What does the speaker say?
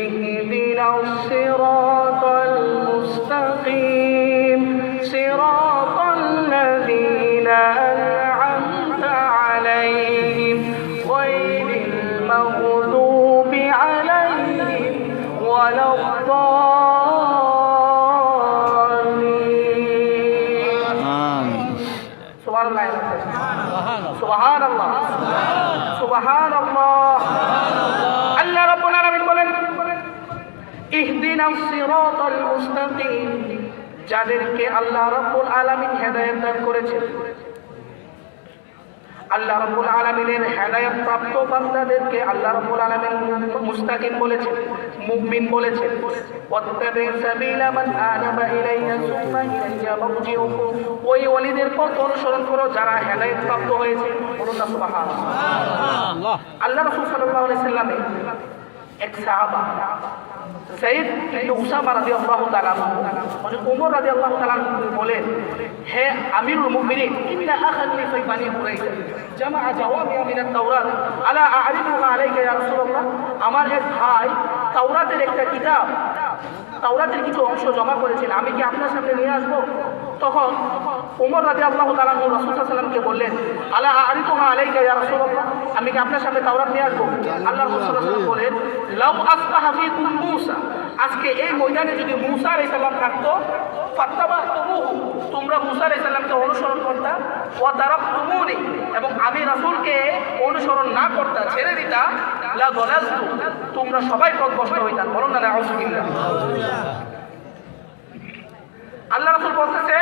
اهدنا الصراط المستقيم صراط الذين أنعمت عليهم غير المغضوب عليهم ولا الضالين. سبحان الله سبحان الله سبحان الله. আল্লাহ রাব্বুল আলামিন বলেন ইহদিনাস সিরাতাল মুস্তাকিম, যাদেরকে আল্লাহ রাব্বুল আলামিন হেদায়েত দান করেছেন, আল্লাহ রাব্বুল আলামিনের হেদায়েত প্রাপ্ত বান্দাদেরকে আল্লাহ রাব্বুল আলামিন মুস্তাকিম বলেছেন, মুমিন বলেছেন। ওয়াত্তাবি সাবিলা মান আনাবা ইলাইয়া সুম্মা ইলাইয়া মারজিউকুম, ওই ওলিদের পথ অনুসরণ করো যারা হেদায়েত প্রাপ্ত হয়েছে। বলুন না সুবহানাল্লাহ। আল্লাহ রাসূল সাল্লাল্লাহু আলাইহি সাল্লাম এক সাহাবা সাইদ ইবনে উসামা রাদিয়াল্লাহু তাআলা হযরত ওমর রাদিয়াল্লাহু তাআলা বলেন, হে আমিরুল মুমিনিন, ইন্না আখান লি ফি বানি কুরাইজা জামাআ জাওয়ামিআ মিনাত তাওরাত আলা আ'রিফুহা আলাইকা ইয়া রাসূলুল্লাহ, আমার এক ভাই তাওরাতের একটা কিতাব, তাওরাতের কিছু অংশ জমা করেছেন, আমি কি আপনার সামনে নিয়ে আসবো? তখন ওমর রাদিয়াল্লাহু তাআলা রাসূল সাল্লাল্লাহু আলাইহি ওয়াসাল্লামকে বললেন, আলা আ'রিফুহা আলাইকা ইয়া রাসূলুল্লাহ, আমি কি আপনার সামনে তাওরাত নিয়ে আসবো? আল্লাহ রাসূল সাল্লাল্লাহু আলাইহি ওয়াসাল্লাম বলেন, লাউ আসবাহা ফীকুম মূসা, আজকে এই ময়দানে যদি মূসা আলাইহিস সালাম থাকতো, ফাত্তাবাতুমুহু, তোমরা মূসা আলাইহিস সালামকে অনুসরণ করতা, ওয়া তারাকতুমুনি, এবং আমি রাসূলকে অনুসরণ না করতা, ছেড়ে দিতা, লা দালালতু, তোমরা সবাই পথভ্রষ্ট হইতা। বলুন না নাউযুবিল্লাহ। আল্লাহ রাসূল বলতেছে